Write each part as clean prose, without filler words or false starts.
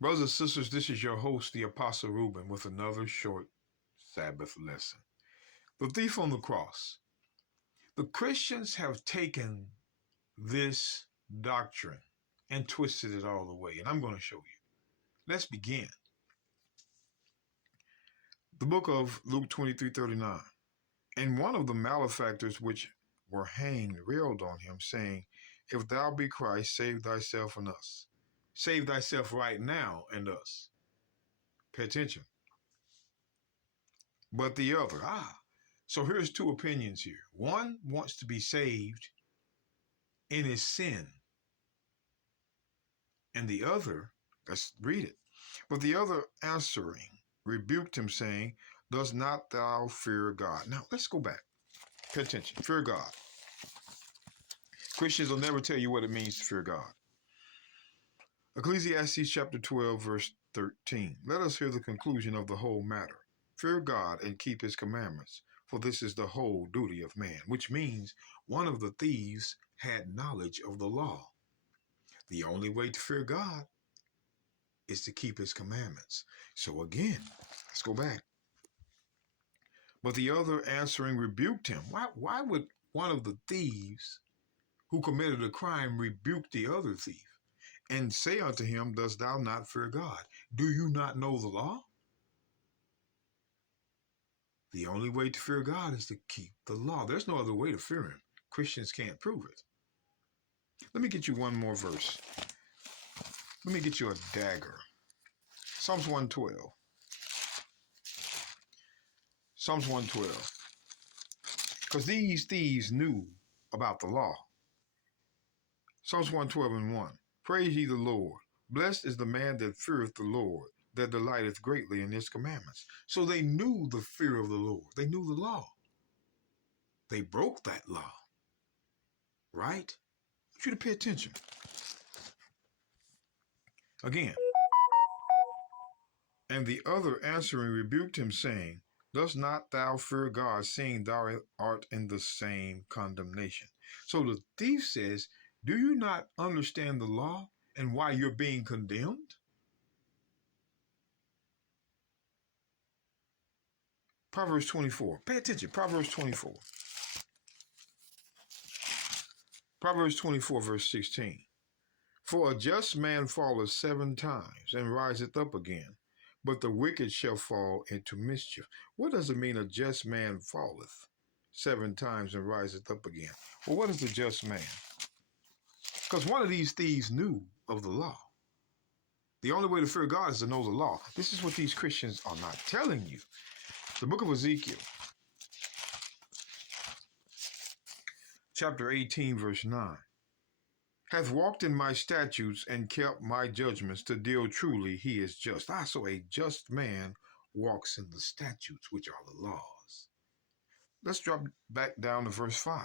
Brothers and sisters, this is your host, the Apostle Reuben, with another short Sabbath lesson. The thief on the cross. The Christians have taken this doctrine and twisted it all the way, and I'm going to show you. Let's begin. The book of Luke 23:39. And one of the malefactors which were hanged railed on him, saying, If thou be Christ, save thyself and us. Save thyself right now and us. Pay attention. But the other, so here's two opinions here. One wants to be saved in his sin. And the other, let's read it. But the other answering rebuked him, saying, Does not thou fear God? Now, let's go back. Pay attention. Fear God. Christians will never tell you what it means to fear God. Ecclesiastes chapter 12, verse 13. Let us hear the conclusion of the whole matter. Fear God and keep his commandments, for this is the whole duty of man, which means one of the thieves had knowledge of the law. The only way to fear God is to keep his commandments. So again, let's go back. But the other answering rebuked him. Why would one of the thieves who committed a crime rebuke the other thief and say unto him, Dost thou not fear God? Do you not know the law? The only way to fear God is to keep the law. There's no other way to fear him. Christians can't prove it. Let me get you one more verse. Let me get you a dagger. Psalms 112. Psalms 112. Because these thieves knew about the law. Psalms 112 and 1. Praise ye the Lord. Blessed is the man that feareth the Lord, that delighteth greatly in his commandments. So they knew the fear of the Lord. They knew the law. They broke that law. Right? I want you to pay attention. Again. And the other answering rebuked him, saying, Dost not thou fear God, seeing thou art in the same condemnation? So the thief says, do you not understand the law and why you're being condemned? Proverbs 24. Pay attention. Proverbs 24. Proverbs 24, verse 16. For a just man falleth 7 times and riseth up again, but the wicked shall fall into mischief. What does it mean a just man falleth 7 times and riseth up again? Well, what is a just man? Because one of these thieves knew of the law. The only way to fear God is to know the law. This is what these Christians are not telling you. The book of Ezekiel, chapter 18, verse 9. Hath walked in my statutes and kept my judgments to deal truly, he is just. So a just man walks in the statutes, which are the laws. Let's drop back down to verse 5.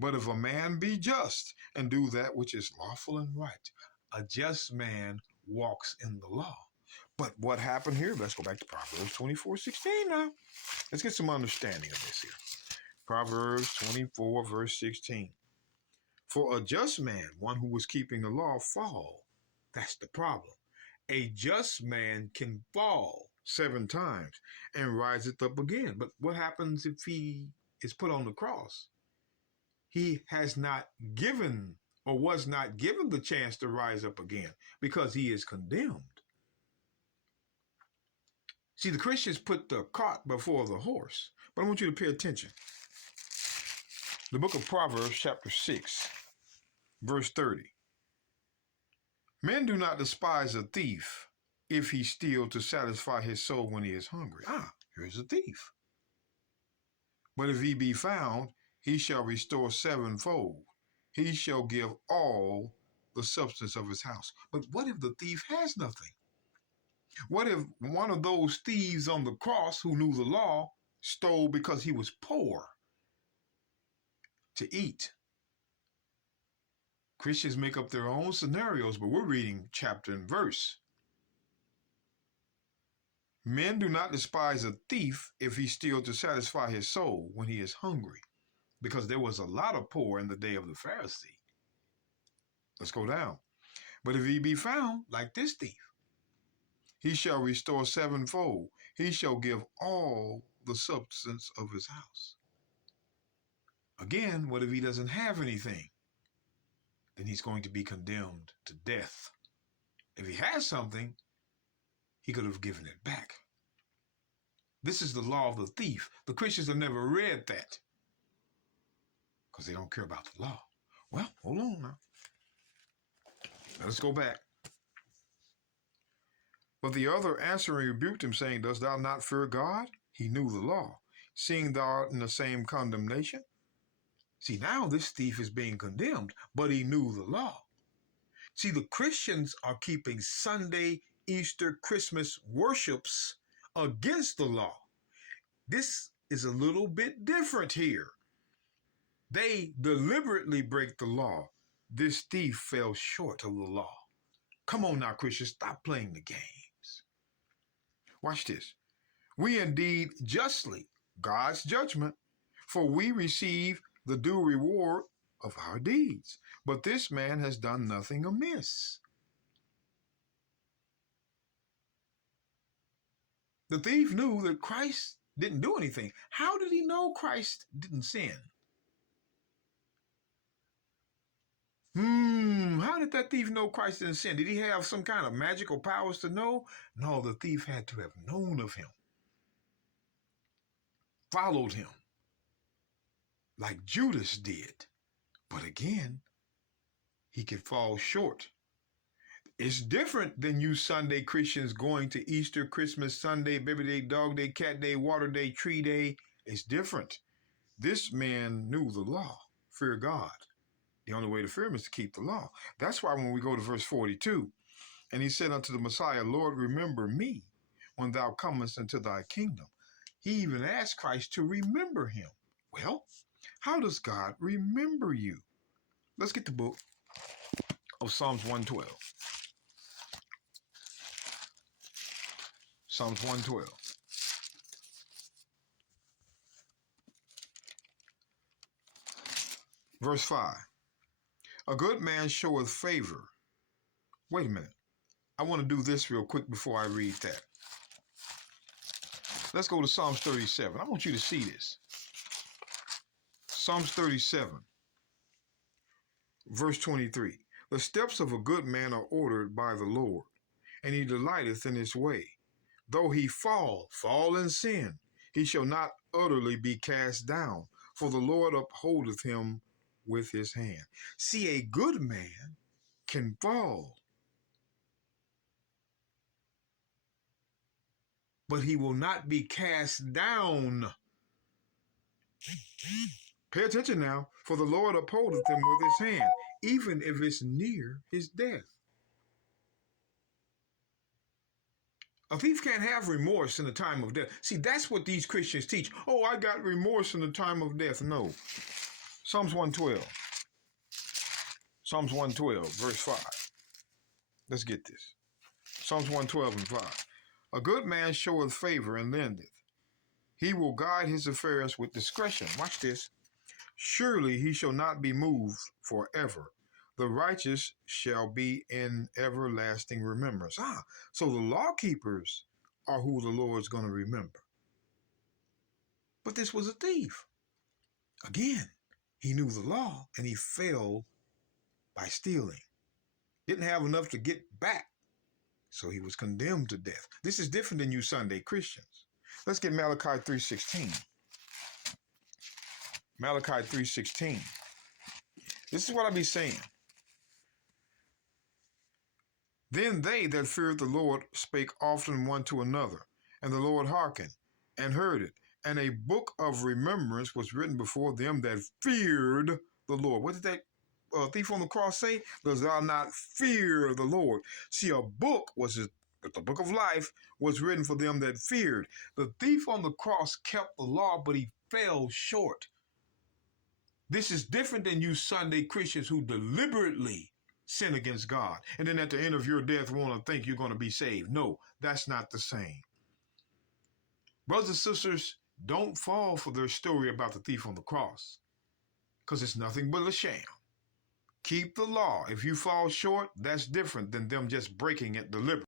But if a man be just and do that which is lawful and right, a just man walks in the law. But what happened here? Let's go back to Proverbs 24:16 now. Let's get some understanding of this here. Proverbs 24, verse 16. For a just man, one who was keeping the law, fall. That's the problem. A just man can fall 7 times and riseth up again. But what happens if he is put on the cross? He has not given or was not given the chance to rise up again because he is condemned. See, the Christians put the cart before the horse. But I want you to pay attention. The book of Proverbs, chapter 6, verse 30. Men do not despise a thief if he steal to satisfy his soul when he is hungry. Here's a thief. But if he be found, he shall restore 7-fold. He shall give all the substance of his house. But what if the thief has nothing? What if one of those thieves on the cross who knew the law stole because he was poor to eat? Christians make up their own scenarios, but we're reading chapter and verse. Men do not despise a thief if he steal to satisfy his soul when he is hungry, because there was a lot of poor in the day of the Pharisee. Let's go down. But if he be found like this thief, he shall restore sevenfold. He shall give all the substance of his house. Again, what if he doesn't have anything? Then he's going to be condemned to death. If he has something, he could have given it back. This is the law of the thief. The Christians have never read that because they don't care about the law. Well, hold on now. Let's go back. But the other answering rebuked him, saying, Dost thou not fear God? He knew the law, seeing thou art in the same condemnation. See, now this thief is being condemned, but he knew the law. See, the Christians are keeping Sunday, Easter, Christmas worships against the law. This is a little bit different here. They deliberately break the law. This thief fell short of the law. Come on now, Christians, stop playing the games. Watch this. We indeed justly, God's judgment, for we receive the due reward of our deeds. But this man has done nothing amiss. The thief knew that Christ didn't do anything. How did he know Christ didn't sin? How did that thief know Christ didn't sin? Did he have some kind of magical powers to know? No, the thief had to have known of him, followed him, like Judas did. But again, he could fall short. It's different than you Sunday Christians going to Easter, Christmas, Sunday, baby day, dog day, cat day, water day, tree day. It's different. This man knew the law. Fear God. The only way to fear him is to keep the law. That's why when we go to verse 42, and he said unto the Messiah, Lord, remember me when thou comest into thy kingdom. He even asked Christ to remember him. Well, how does God remember you? Let's get the book of Psalms 112. Psalms 112. Verse 5. A good man showeth favor. Wait a minute. I want to do this real quick before I read that. Let's go to Psalms 37. I want you to see this. Psalms 37, verse 23. The steps of a good man are ordered by the Lord, and he delighteth in his way. Though he fall in sin, he shall not utterly be cast down, for the Lord upholdeth him with his hand. See, a good man can fall, but he will not be cast down. Pay attention now, for the Lord upholdeth him with his hand, even if it's near his death. A thief can't have remorse in the time of death. See, that's what these Christians teach. Oh, I got remorse in the time of death. No. Psalms 112. Psalms 112, verse 5. Let's get this. Psalms 112 and 5. A good man showeth favor and lendeth. He will guide his affairs with discretion. Watch this. Surely he shall not be moved forever. The righteous shall be in everlasting remembrance. So the law keepers are who the Lord's going to remember. But this was a thief. Again, he knew the law and he fell by stealing. Didn't have enough to get back. So he was condemned to death. This is different than you Sunday Christians. Let's get Malachi 3:16. Malachi 3:16. This is what I be saying. Then they that feared the Lord spake often one to another, and the Lord hearkened and heard it. And a book of remembrance was written before them that feared the Lord. What did that thief on the cross say? Does thou not fear the Lord? See, a book the book of life was written for them that feared. The thief on the cross kept the law, but he fell short. This is different than you Sunday Christians who deliberately sin against God, and then at the end of your death want to think you're going to be saved. No, that's not the same. Brothers and sisters, don't fall for their story about the thief on the cross, because it's nothing but a sham. Keep the law. If you fall short, that's different than them just breaking it deliberately.